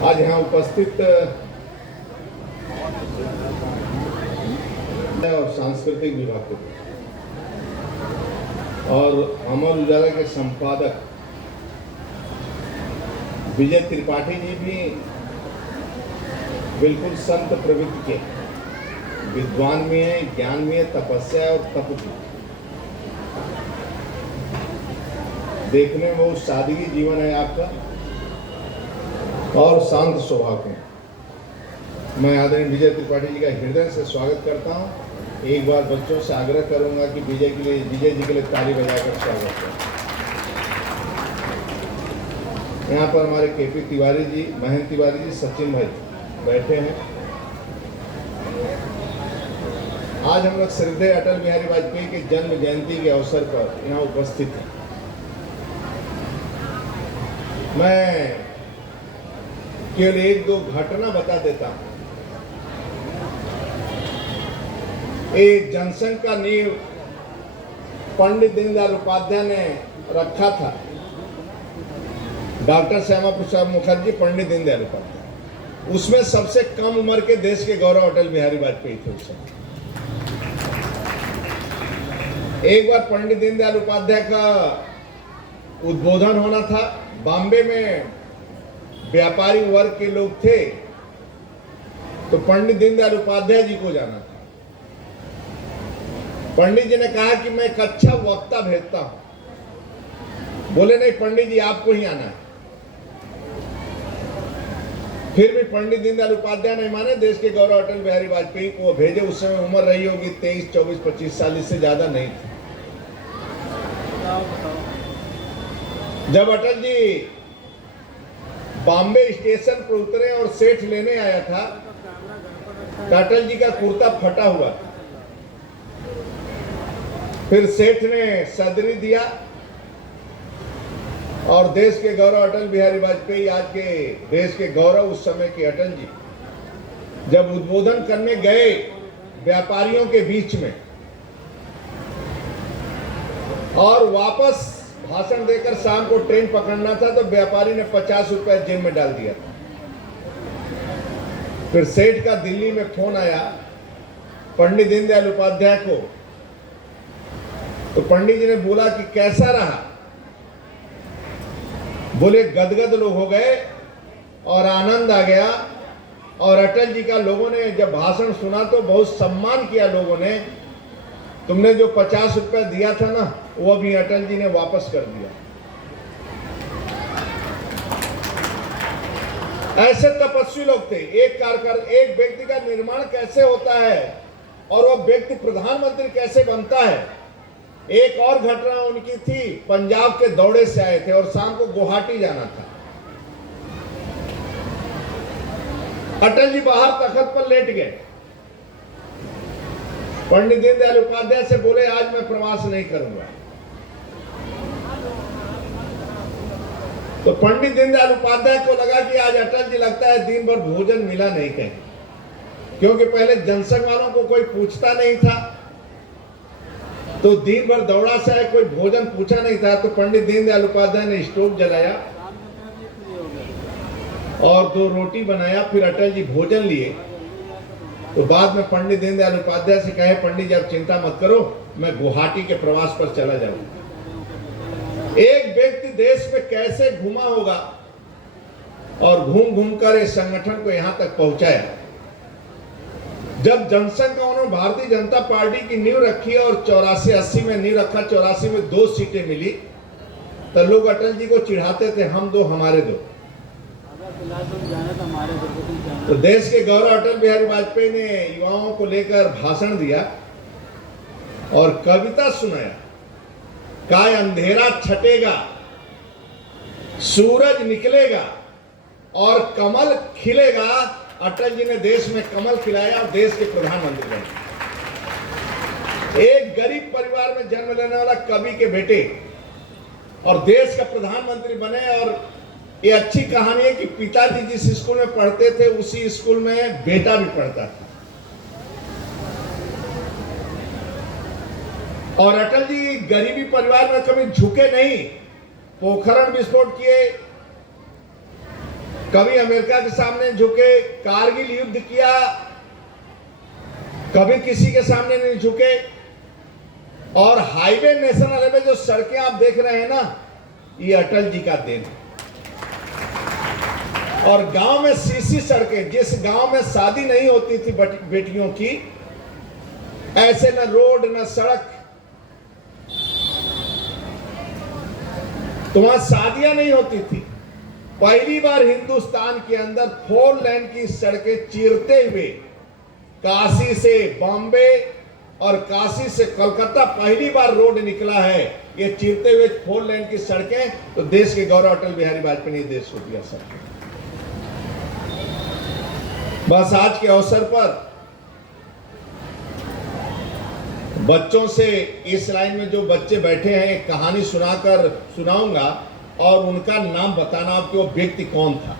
आज यहाँ उपस्थित और सांस्कृतिक विभाग के और अमर उजाला के संपादक विजय त्रिपाठी जी भी बिल्कुल संत प्रवृत्ति के विद्वान में है, ज्ञान में है, तपस्या और तप भी। देखने में बहुत सादगी जीवन है आपका और शांत स्वभाव के। मैं आदरणीय विजय त्रिपाठी जी का हृदय से स्वागत करता हूं। एक बार बच्चों से आग्रह करूंगा कि विजय जी के लिए ताली बजाकर स्वागत करें। यहाँ पर हमारे केपी तिवारी जी, महेंद्र तिवारी जी, सचिन भाई बैठे हैं। आज हम लोग श्रद्धेय अटल बिहारी वाजपेयी के जन्म जयंती के अवसर पर यहाँ उपस्थित हैं। मैं केवल एक दो घटना बता देता हूं। एक जनसंघ का नींव पंडित दीनदयाल उपाध्याय ने रखा था। डॉक्टर श्यामा प्रसाद मुखर्जी, पंडित दीनदयाल उपाध्याय। उसमें सबसे कम उम्र के देश के गौरव अटल बिहारी वाजपेयी थे उस समय। एक बार पंडित दीनदयाल उपाध्याय का उद्बोधन होना था। बॉम्बे में व्यापारी वर्ग के लोग थे, तो पंडित दीनदयाल उपाध्याय जी को जाना था। पंडित जी ने कहा कि मैं एक अच्छा वक्ता भेजता हूं। बोले नहीं पंडित जी, आपको ही आना है। फिर भी पंडित दीनदयाल उपाध्याय नहीं माने। देश के गौरव अटल बिहारी वाजपेयी को भेजे। उस समय उम्र रही होगी 23, 24, 25 साल, इससे ज्यादा नहीं थी। जब अटल जी बॉम्बे स्टेशन पर उतरे और सेठ लेने आया था, तो अटल जी का कुर्ता फटा हुआ। फिर सेठ ने सदरी दिया और देश के गौरव अटल बिहारी वाजपेयी, आज के देश के गौरव उस समय के अटल जी, जब उद्बोधन करने गए व्यापारियों के बीच में और वापस भाषण देकर शाम को ट्रेन पकड़ना था, तो व्यापारी ने 50 रुपए जेब में डाल दिया था। फिर सेठ का दिल्ली में फोन आया पंडित दीनदयाल उपाध्याय को, तो पंडित जी ने बोला कि कैसा रहा। बोले गदगद लोग हो गए और आनंद आ गया। और अटल जी का लोगों ने जब भाषण सुना तो बहुत सम्मान किया लोगों ने। तुमने जो 50 रुपए दिया था ना, वो भी अटल जी ने वापस कर दिया। ऐसे तपस्वी लोग थे। एक व्यक्ति का निर्माण कैसे होता है और वो व्यक्ति प्रधानमंत्री कैसे बनता है। एक और घटना उनकी थी, पंजाब के दौरे से आए थे और शाम को गुवाहाटी जाना था। अटल जी बाहर तख्त पर लेट गए। पंडित दीनदयाल उपाध्याय से बोले आज मैं प्रवास नहीं करूंगा। तो पंडित दीनदयाल उपाध्याय को लगा कि आज अटल जी लगता है दिन भर भोजन मिला नहीं कहीं, क्योंकि पहले जनसंघ वालों को कोई पूछता नहीं था। तो दिन भर दौड़ा से आए, कोई भोजन पूछा नहीं था। तो पंडित दीनदयाल उपाध्याय ने स्टोव जलाया और 2 रोटी बनाया। फिर अटल जी भोजन लिए। तो बाद में पंडित दीनदयाल उपाध्याय से कहे, पंडित जी आप चिंता मत करो, मैं गुवाहाटी के प्रवास पर चला जाऊंगा। एक व्यक्ति देश में कैसे घूमा होगा और घूम घूम कर इस संगठन को यहां तक पहुंचाया। जब जनसंघ का उन्होंने भारतीय जनता पार्टी की नींव रखी और 84-80 में नींव रखा, 84 में 2 सीटें मिली, तो लोग अटल जी को चिढ़ाते थे, हम 2 हमारे 2। तो देश के गौरव अटल बिहारी वाजपेयी ने युवाओं को लेकर भाषण दिया और कविता सुनाया। काय अंधेरा छटेगा, सूरज निकलेगा और कमल खिलेगा। अटल जी ने देश में कमल खिलाया और देश के प्रधानमंत्री बने। एक गरीब परिवार में जन्म लेने वाला कवि के बेटे और देश का प्रधानमंत्री बने। और ये अच्छी कहानी है कि पिताजी जिस स्कूल में पढ़ते थे उसी स्कूल में बेटा भी पढ़ता था। और अटल जी गरीबी परिवार में कभी झुके नहीं। पोखरण विस्फोट किए, कभी अमेरिका के सामने झुके, कारगिल युद्ध किया, कभी किसी के सामने नहीं झुके। और हाईवे, नेशनल हाईवे जो सड़कें आप देख रहे हैं ना, ये अटल जी का देन है। और गांव में सीसी सड़कें, जिस गांव में शादी नहीं होती थी बेटियों की, ऐसे न रोड न सड़क, तो वहां शादियां नहीं होती थी। पहली बार हिंदुस्तान के अंदर 4 लेन की सड़कें चीरते हुए काशी से बॉम्बे और काशी से कलकत्ता पहली बार रोड निकला है। ये चीरते हुए 4 लेन की सड़कें, तो देश के गौरव अटल बिहारी वाजपेयी ने देश को दिया सब। बस आज के अवसर पर बच्चों से इस लाइन में जो बच्चे बैठे हैं, एक कहानी सुनाऊंगा और उनका नाम बताना आप कि वो व्यक्ति कौन था।